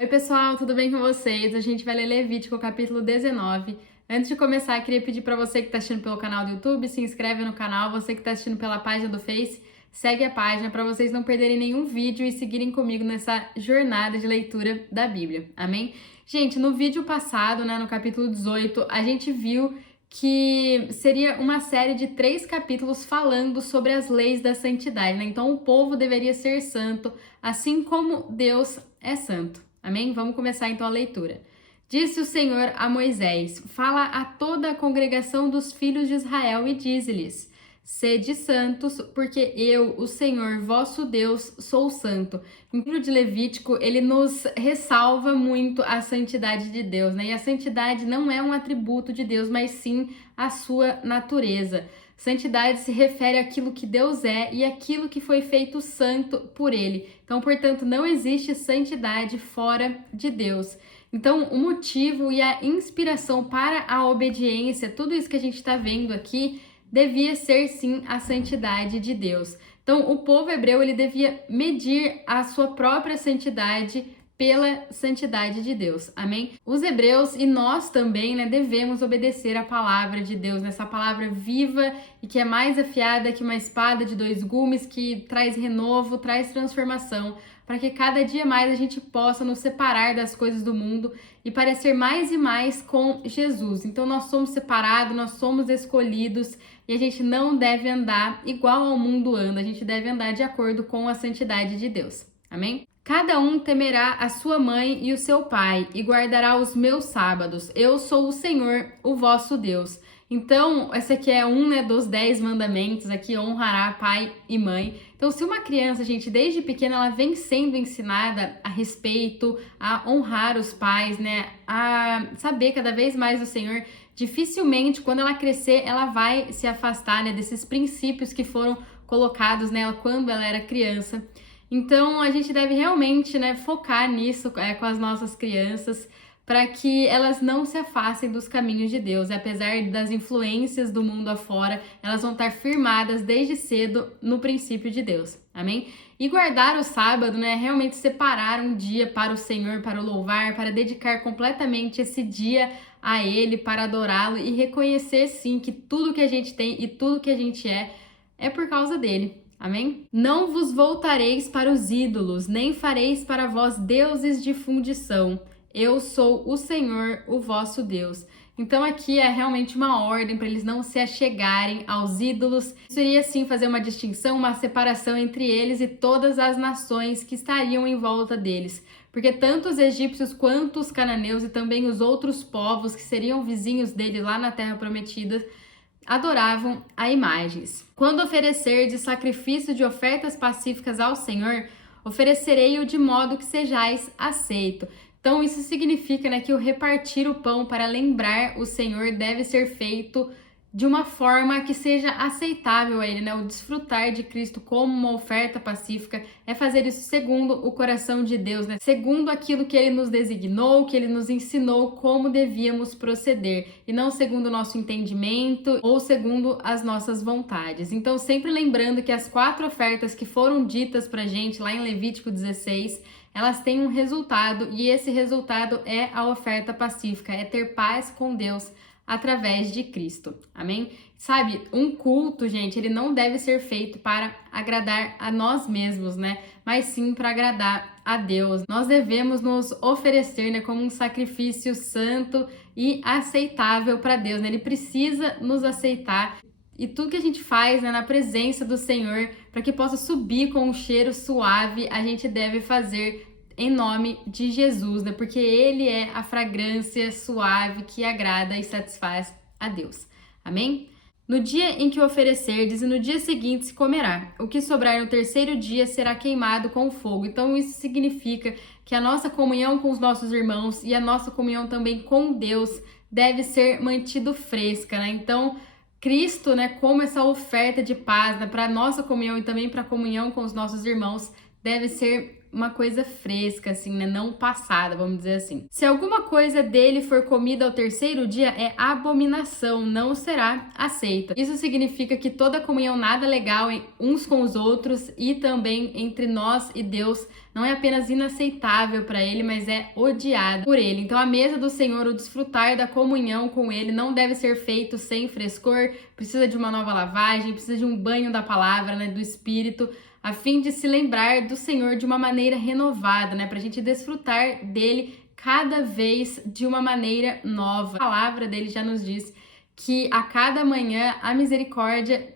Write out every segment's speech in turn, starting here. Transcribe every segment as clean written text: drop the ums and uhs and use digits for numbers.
Oi pessoal, tudo bem com vocês? A gente vai ler Levítico capítulo 19. Antes de começar, queria pedir para você que está assistindo pelo canal do YouTube, se inscreve no canal. Você que está assistindo pela página do Face, segue a página para vocês não perderem nenhum vídeo e seguirem comigo nessa jornada de leitura da Bíblia. Amém? Gente, no vídeo passado, no capítulo 18, a gente viu que seria uma série de 3 capítulos falando sobre as leis da santidade, Então o povo deveria ser santo, assim como Deus é santo. Amém? Vamos começar então a leitura. Disse o Senhor a Moisés: Fala a toda a congregação dos filhos de Israel e dize-lhes: Sede santos, porque eu, o Senhor, vosso Deus, sou santo. O livro de Levítico, ele nos ressalva muito a santidade de Deus, E a santidade não é um atributo de Deus, mas sim a sua natureza. Santidade se refere àquilo que Deus é e àquilo que foi feito santo por Ele. Então, portanto, não existe santidade fora de Deus. Então, o motivo e a inspiração para a obediência, tudo isso que a gente está vendo aqui, devia ser sim a santidade de Deus. Então, o povo hebreu ele devia medir a sua própria santidade pela santidade de Deus, amém? Os hebreus e nós também, devemos obedecer a palavra de Deus, nessa palavra viva e que é mais afiada que uma espada de 2 gumes, que traz renovo, traz transformação, para que cada dia mais a gente possa nos separar das coisas do mundo e parecer mais e mais com Jesus. Então nós somos separados, nós somos escolhidos e a gente não deve andar igual ao mundo anda, a gente deve andar de acordo com a santidade de Deus, amém? Cada um temerá a sua mãe e o seu pai, e guardará os meus sábados. Eu sou o Senhor, o vosso Deus. Então, esse aqui é um dos 10 mandamentos, aqui honrará pai e mãe. Então, se uma criança, gente, desde pequena, ela vem sendo ensinada a respeito, a honrar os pais, a saber cada vez mais do Senhor, dificilmente, quando ela crescer, ela vai se afastar, desses princípios que foram colocados nela quando ela era criança. Então, a gente deve realmente, focar nisso com as nossas crianças, para que elas não se afastem dos caminhos de Deus. Apesar das influências do mundo afora, elas vão estar firmadas desde cedo no princípio de Deus. Amém? E guardar o sábado, é realmente separar um dia para o Senhor, para o louvar, para dedicar completamente esse dia a Ele, para adorá-lo e reconhecer, sim, que tudo que a gente tem e tudo que a gente é por causa dele. Amém? Não vos voltareis para os ídolos, nem fareis para vós deuses de fundição. Eu sou o Senhor, o vosso Deus. Então aqui é realmente uma ordem para eles não se achegarem aos ídolos. Isso iria sim fazer uma distinção, uma separação entre eles e todas as nações que estariam em volta deles. Porque tanto os egípcios quanto os cananeus e também os outros povos que seriam vizinhos dele lá na Terra Prometida adoravam a imagens. Quando oferecerdes sacrifício de ofertas pacíficas ao Senhor, oferecerei-o de modo que sejais aceito. Então isso significa que o repartir o pão para lembrar o Senhor deve ser feito de uma forma que seja aceitável a Ele, O desfrutar de Cristo como uma oferta pacífica é fazer isso segundo o coração de Deus, Segundo aquilo que Ele nos designou, que Ele nos ensinou como devíamos proceder, e não segundo o nosso entendimento ou segundo as nossas vontades. Então, sempre lembrando que as 4 ofertas que foram ditas pra gente lá em Levítico 16, elas têm um resultado, e esse resultado é a oferta pacífica, é ter paz com Deus através de Cristo, amém? Sabe, um culto, gente, ele não deve ser feito para agradar a nós mesmos, Mas sim para agradar a Deus. Nós devemos nos oferecer, como um sacrifício santo e aceitável para Deus, Ele precisa nos aceitar. E tudo que a gente faz, na presença do Senhor, para que possa subir com um cheiro suave, a gente deve fazer em nome de Jesus, Porque Ele é a fragrância suave que agrada e satisfaz a Deus. Amém? No dia em que oferecerdes e no dia seguinte se comerá. O que sobrar no 3º dia será queimado com fogo. Então isso significa que a nossa comunhão com os nossos irmãos e a nossa comunhão também com Deus deve ser mantido fresca, Então, Cristo, como essa oferta de paz, para a nossa comunhão e também para a comunhão com os nossos irmãos, deve ser uma coisa fresca, assim, né? Não passada, vamos dizer assim. Se alguma coisa dele for comida ao terceiro dia, é abominação, não será aceita. Isso significa que toda comunhão nada legal uns com os outros e também entre nós e Deus não é apenas inaceitável para ele, mas é odiado por ele. Então, a mesa do Senhor, o desfrutar da comunhão com ele, não deve ser feito sem frescor, precisa de uma nova lavagem, precisa de um banho da palavra, né, do Espírito, a fim de se lembrar do Senhor de uma maneira renovada, né, para a gente desfrutar dele cada vez de uma maneira nova. A palavra dele já nos diz que a cada manhã a misericórdia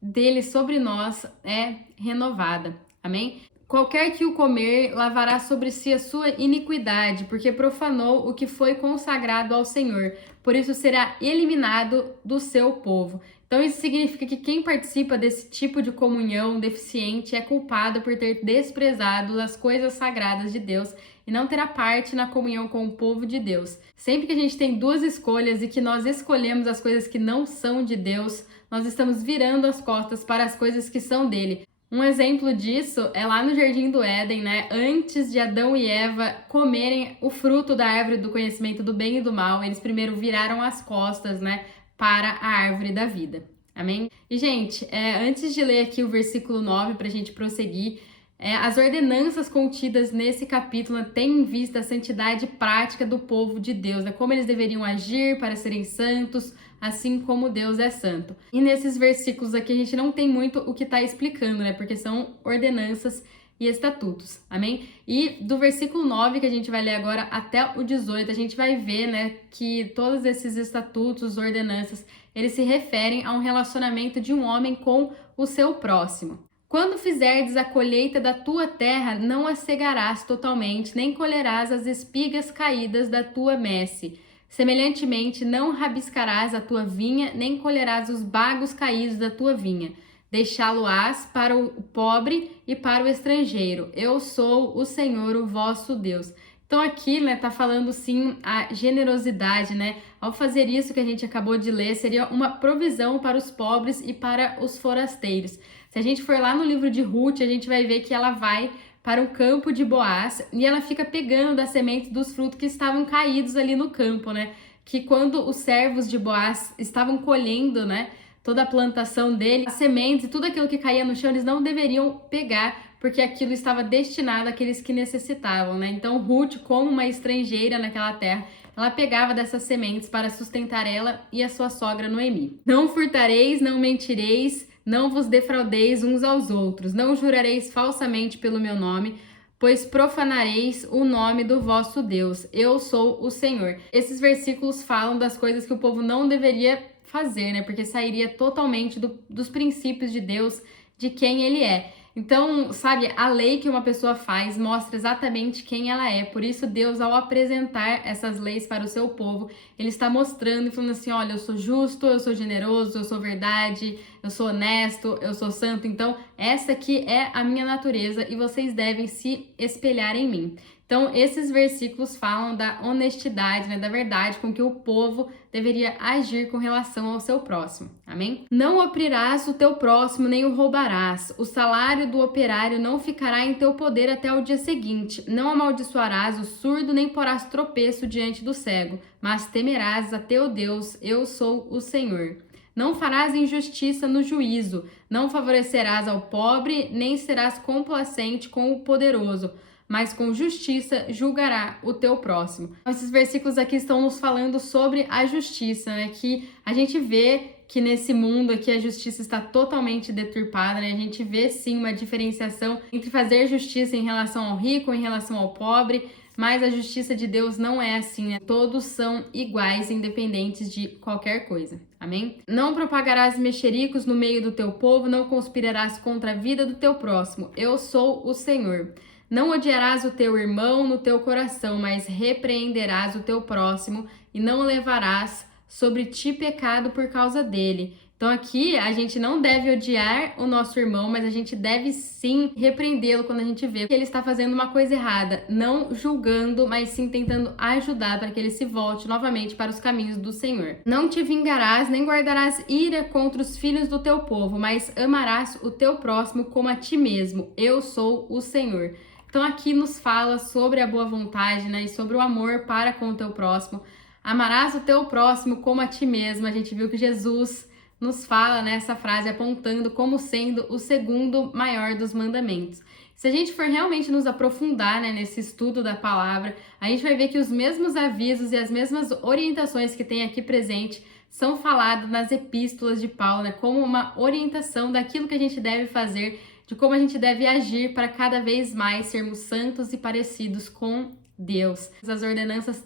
dele sobre nós é renovada. Amém? Qualquer que o comer lavará sobre si a sua iniquidade, porque profanou o que foi consagrado ao Senhor. Por isso será eliminado do seu povo. Então isso significa que quem participa desse tipo de comunhão deficiente é culpado por ter desprezado as coisas sagradas de Deus e não terá parte na comunhão com o povo de Deus. Sempre que a gente tem duas escolhas e que nós escolhemos as coisas que não são de Deus, nós estamos virando as costas para as coisas que são dele. Um exemplo disso é lá no Jardim do Éden, né? Antes de Adão e Eva comerem o fruto da árvore do conhecimento do bem e do mal, eles primeiro viraram as costas, né, para a árvore da vida. Amém? E, gente, antes de ler aqui o versículo 9 para a gente prosseguir, as ordenanças contidas nesse capítulo têm em vista a santidade prática do povo de Deus, né? Como eles deveriam agir para serem santos, assim como Deus é santo. E nesses versículos aqui a gente não tem muito o que tá explicando, né? Porque são ordenanças e estatutos, amém? E do versículo 9 que a gente vai ler agora até o 18, a gente vai ver, né, que todos esses estatutos, ordenanças, eles se referem a um relacionamento de um homem com o seu próximo. Quando fizerdes a colheita da tua terra, não a cegarás totalmente, nem colherás as espigas caídas da tua messe. Semelhantemente, não rabiscarás a tua vinha, nem colherás os bagos caídos da tua vinha. Deixá-lo-ás para o pobre e para o estrangeiro. Eu sou o Senhor, o vosso Deus. Então aqui, né, tá falando sim a generosidade, né? Ao fazer isso que a gente acabou de ler, seria uma provisão para os pobres e para os forasteiros. Se a gente for lá no livro de Ruth, a gente vai ver que ela vai para o campo de Boaz e ela fica pegando da semente dos frutos que estavam caídos ali no campo, né? Que quando os servos de Boaz estavam colhendo, né, toda a plantação dele, as sementes e tudo aquilo que caía no chão, eles não deveriam pegar, porque aquilo estava destinado àqueles que necessitavam, né? Então Ruth, como uma estrangeira naquela terra, ela pegava dessas sementes para sustentar ela e a sua sogra Noemi. Não furtareis, não mentireis, não vos defraudeis uns aos outros, não jurareis falsamente pelo meu nome, pois profanareis o nome do vosso Deus. Eu sou o Senhor. Esses versículos falam das coisas que o povo não deveria fazer, né? Porque sairia totalmente dos princípios de Deus, de quem ele é. Então, sabe, a lei que uma pessoa faz mostra exatamente quem ela é. Por isso, Deus, ao apresentar essas leis para o seu povo, ele está mostrando e falando assim, olha, eu sou justo, eu sou generoso, eu sou verdade, eu sou honesto, eu sou santo. Então, essa aqui é a minha natureza e vocês devem se espelhar em mim. Então, esses versículos falam da honestidade, né, da verdade com que o povo deveria agir com relação ao seu próximo. Amém? Não oprirás o teu próximo, nem o roubarás. O salário do operário não ficará em teu poder até o dia seguinte. Não amaldiçoarás o surdo, nem porás tropeço diante do cego, mas temerás a teu Deus. Eu sou o Senhor. Não farás injustiça no juízo. Não favorecerás ao pobre, nem serás complacente com o poderoso, mas com justiça julgará o teu próximo. Esses versículos aqui estão nos falando sobre a justiça, né? Que a gente vê que nesse mundo aqui a justiça está totalmente deturpada, né? A gente vê sim uma diferenciação entre fazer justiça em relação ao rico, em relação ao pobre, mas a justiça de Deus não é assim, né? Todos são iguais, independentes de qualquer coisa. Amém? Não propagarás mexericos no meio do teu povo, não conspirarás contra a vida do teu próximo. Eu sou o Senhor. Não odiarás o teu irmão no teu coração, mas repreenderás o teu próximo e não levarás sobre ti pecado por causa dele. Então aqui a gente não deve odiar o nosso irmão, mas a gente deve sim repreendê-lo quando a gente vê que ele está fazendo uma coisa errada, não julgando, mas sim tentando ajudar para que ele se volte novamente para os caminhos do Senhor. Não te vingarás, nem guardarás ira contra os filhos do teu povo, mas amarás o teu próximo como a ti mesmo. Eu sou o Senhor. Então aqui nos fala sobre a boa vontade, né, e sobre o amor para com o teu próximo. Amarás o teu próximo como a ti mesmo. A gente viu que Jesus nos fala nessa frase apontando como sendo o segundo maior dos mandamentos. Se a gente for realmente nos aprofundar, né, nesse estudo da palavra, a gente vai ver que os mesmos avisos e as mesmas orientações que tem aqui presente são falados nas epístolas de Paulo, né, como uma orientação daquilo que a gente deve fazer, de como a gente deve agir para cada vez mais sermos santos e parecidos com Deus. As ordenanças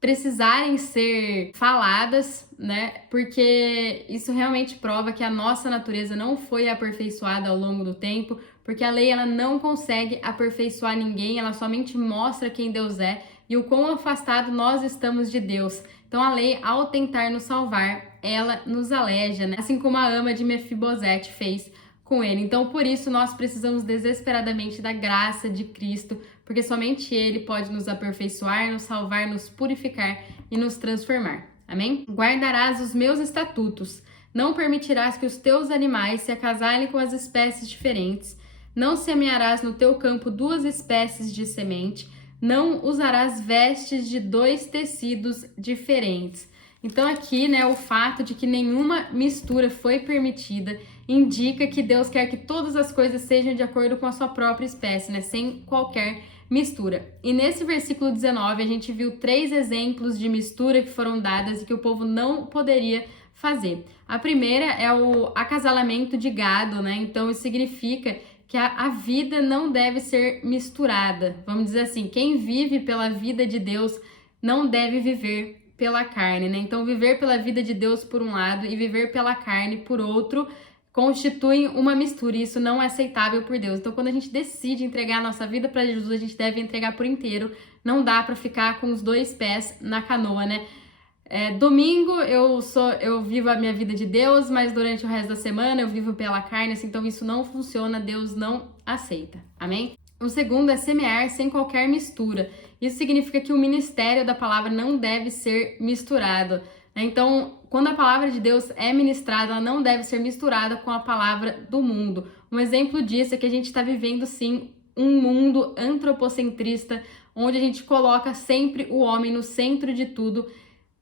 precisarem ser faladas, né? Porque isso realmente prova que a nossa natureza não foi aperfeiçoada ao longo do tempo, porque a lei ela não consegue aperfeiçoar ninguém, ela somente mostra quem Deus é e o quão afastado nós estamos de Deus. Então a lei, ao tentar nos salvar, ela nos aleja, né? Assim como a ama de Mefibosete fez com ele. Então, por isso, nós precisamos desesperadamente da graça de Cristo, porque somente Ele pode nos aperfeiçoar, nos salvar, nos purificar e nos transformar. Amém? Guardarás os meus estatutos. Não permitirás que os teus animais se acasalem com as espécies diferentes. Não semearás no teu campo duas espécies de semente. Não usarás vestes de dois tecidos diferentes. Então aqui, né, o fato de que nenhuma mistura foi permitida indica que Deus quer que todas as coisas sejam de acordo com a sua própria espécie, né, sem qualquer mistura. E nesse versículo 19 a gente viu 3 exemplos de mistura que foram dadas e que o povo não poderia fazer. A primeira é o acasalamento de gado, né? Então isso significa que a vida não deve ser misturada. Vamos dizer assim, quem vive pela vida de Deus não deve viver pela carne, né? Então, viver pela vida de Deus por um lado e viver pela carne por outro constituem uma mistura e isso não é aceitável por Deus. Então, quando a gente decide entregar a nossa vida para Jesus, a gente deve entregar por inteiro. Não dá para ficar com os 2 pés na canoa, né? Domingo eu vivo a minha vida de Deus, mas durante o resto da semana eu vivo pela carne, assim, então isso não funciona, Deus não aceita. Amém? O segundo é semear sem qualquer mistura. Isso significa que o ministério da palavra não deve ser misturado, né? Então, quando a palavra de Deus é ministrada, ela não deve ser misturada com a palavra do mundo. Um exemplo disso é que a gente está vivendo, sim, um mundo antropocentrista, onde a gente coloca sempre o homem no centro de tudo,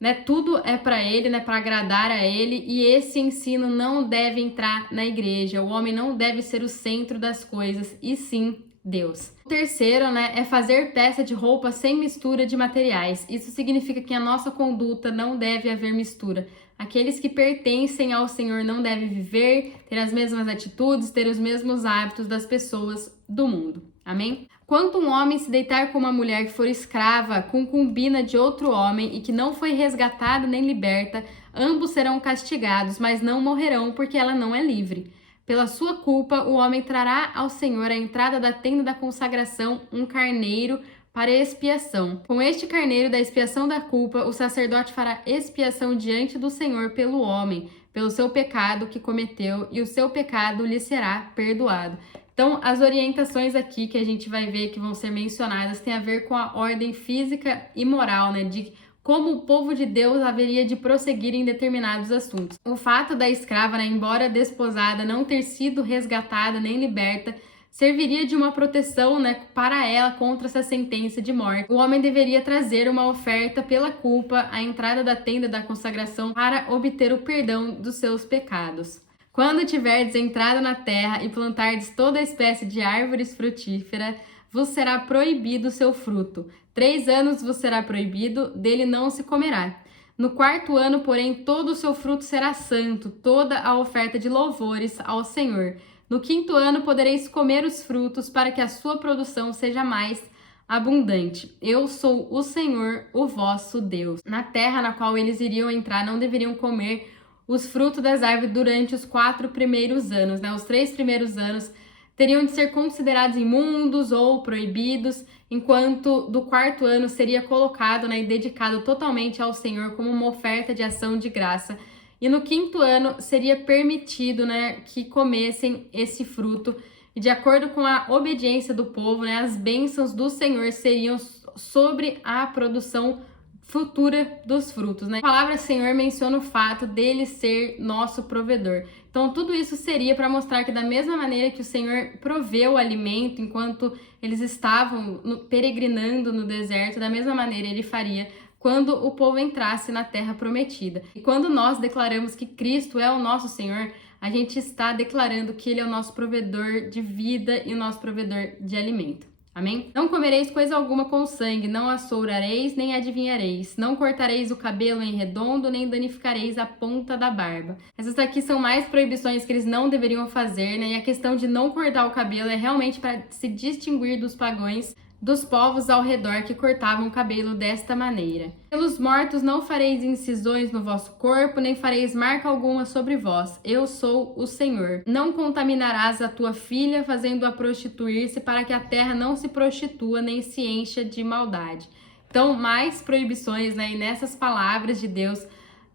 né? Tudo é para ele, né? Para agradar a ele, e esse ensino não deve entrar na igreja. O homem não deve ser o centro das coisas, e sim Deus. O terceiro, né, é fazer peça de roupa sem mistura de materiais. Isso significa que a nossa conduta não deve haver mistura. Aqueles que pertencem ao Senhor não devem viver, ter as mesmas atitudes, ter os mesmos hábitos das pessoas do mundo. Amém? Quanto um homem se deitar com uma mulher que for escrava, concubina de outro homem e que não foi resgatada nem liberta, ambos serão castigados, mas não morrerão porque ela não é livre. Pela sua culpa, o homem trará ao Senhor a entrada da tenda da consagração um carneiro para expiação. Com este carneiro da expiação da culpa, o sacerdote fará expiação diante do Senhor pelo homem, pelo seu pecado que cometeu, e o seu pecado lhe será perdoado. Então, as orientações aqui que a gente vai ver que vão ser mencionadas têm a ver com a ordem física e moral, né, de como o povo de Deus haveria de prosseguir em determinados assuntos. O fato da escrava, né, embora desposada, não ter sido resgatada nem liberta, serviria de uma proteção, né, para ela contra essa sentença de morte. O homem deveria trazer uma oferta pela culpa à entrada da tenda da consagração para obter o perdão dos seus pecados. Quando tiverdes entrado na terra e plantardes toda espécie de árvores frutíferas, vos será proibido o seu fruto. 3 anos vos será proibido, dele não se comerá. No 4º ano, porém, todo o seu fruto será santo, toda a oferta de louvores ao Senhor. No 5º ano podereis comer os frutos, para que a sua produção seja mais abundante. Eu sou o Senhor, o vosso Deus. Na terra na qual eles iriam entrar, não deveriam comer os frutos das árvores durante os 4 primeiros anos, né? Os 3 primeiros anos teriam de ser considerados imundos ou proibidos, enquanto do 4º ano seria colocado, né, e dedicado totalmente ao Senhor como uma oferta de ação de graça. E no 5º ano seria permitido, né, que comessem esse fruto. E de acordo com a obediência do povo, né, as bênçãos do Senhor seriam sobre a produção futura dos frutos, né? A palavra Senhor menciona o fato dele ser nosso provedor. Então, tudo isso seria para mostrar que da mesma maneira que o Senhor proveu o alimento enquanto eles estavam peregrinando no deserto, da mesma maneira ele faria quando o povo entrasse na terra prometida. E quando nós declaramos que Cristo é o nosso Senhor, a gente está declarando que ele é o nosso provedor de vida e o nosso provedor de alimento. Amém? Não comereis coisa alguma com sangue, não açourareis, nem adivinhareis. Não cortareis o cabelo em redondo, nem danificareis a ponta da barba. Essas aqui são mais proibições que eles não deveriam fazer, né? E a questão de não cortar o cabelo é realmente para se distinguir dos pagãos, dos povos ao redor que cortavam o cabelo desta maneira. Pelos mortos não fareis incisões no vosso corpo, nem fareis marca alguma sobre vós. Eu sou o Senhor. Não contaminarás a tua filha, fazendo-a prostituir-se, para que a terra não se prostitua, nem se encha de maldade. Então, mais proibições, né? E nessas palavras de Deus,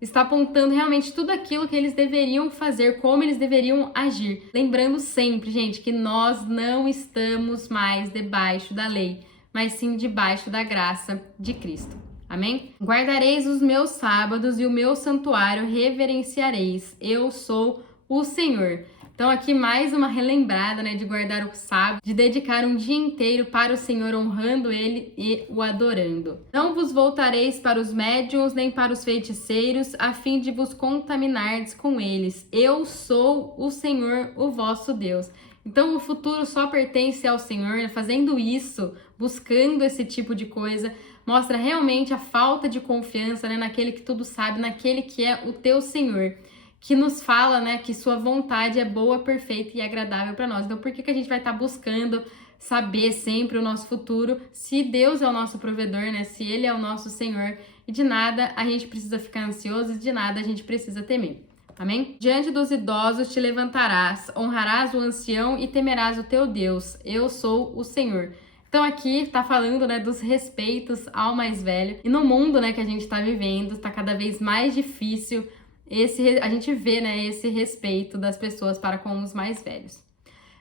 está apontando realmente tudo aquilo que eles deveriam fazer, como eles deveriam agir. Lembrando sempre, gente, que nós não estamos mais debaixo da lei, mas sim debaixo da graça de Cristo. Amém? Guardareis os meus sábados e o meu santuário reverenciareis. Eu sou o Senhor. Então aqui mais uma relembrada, né, de guardar o sábado, de dedicar um dia inteiro para o Senhor, honrando Ele e o adorando. Não vos voltareis para os médiuns, nem para os feiticeiros, a fim de vos contaminardes com eles. Eu sou o Senhor, o vosso Deus. Então o futuro só pertence ao Senhor. Fazendo isso, buscando esse tipo de coisa, mostra realmente a falta de confiança, né, naquele que tudo sabe, naquele que é o teu Senhor, que nos fala, né, que sua vontade é boa, perfeita e agradável para nós. Então, por que a gente vai estar buscando saber sempre o nosso futuro, se Deus é o nosso provedor, né, se Ele é o nosso Senhor, e de nada a gente precisa ficar ansioso, e de nada a gente precisa temer. Amém? Diante dos idosos te levantarás, honrarás o ancião e temerás o teu Deus. Eu sou o Senhor. Então aqui tá falando, né, dos respeitos ao mais velho. E no mundo, né, que a gente tá vivendo, tá cada vez mais difícil a gente vê, né, esse respeito das pessoas para com os mais velhos.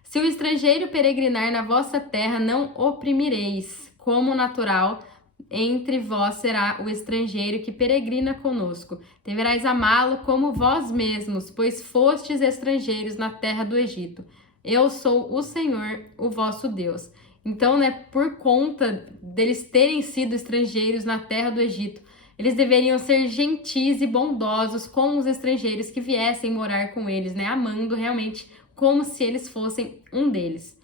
Se o estrangeiro peregrinar na vossa terra, não oprimireis, como natural, entre vós será o estrangeiro que peregrina conosco. Deverás amá-lo como vós mesmos, pois fostes estrangeiros na terra do Egito. Eu sou o Senhor, o vosso Deus. Então, né, por conta deles terem sido estrangeiros na terra do Egito, eles deveriam ser gentis e bondosos com os estrangeiros que viessem morar com eles, né? Amando realmente como se eles fossem um deles.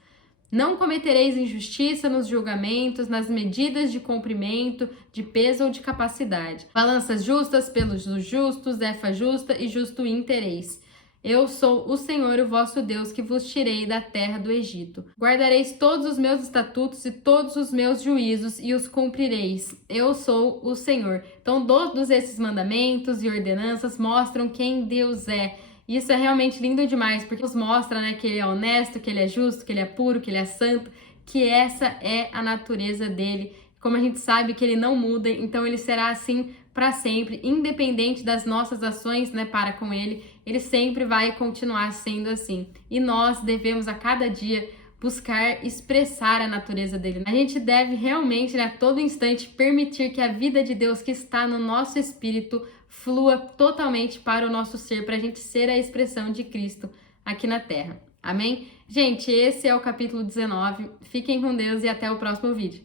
Não cometereis injustiça nos julgamentos, nas medidas de comprimento, de peso ou de capacidade. Balanças justas pelos justos, efa justa e justo intereis. Eu sou o Senhor, o vosso Deus, que vos tirei da terra do Egito. Guardareis todos os meus estatutos e todos os meus juízos e os cumprireis. Eu sou o Senhor. Então, todos esses mandamentos e ordenanças mostram quem Deus é. Isso é realmente lindo demais, porque nos mostra, né, que Ele é honesto, que Ele é justo, que Ele é puro, que Ele é santo, que essa é a natureza dele. Como a gente sabe que Ele não muda, então Ele será assim para sempre, independente das nossas ações, né, para com Ele, Ele sempre vai continuar sendo assim. E nós devemos a cada dia buscar expressar a natureza dele. A gente deve realmente, né, a todo instante, permitir que a vida de Deus que está no nosso espírito flua totalmente para o nosso ser, para a gente ser a expressão de Cristo aqui na Terra. Amém? Gente, esse é o capítulo 19. Fiquem com Deus e até o próximo vídeo.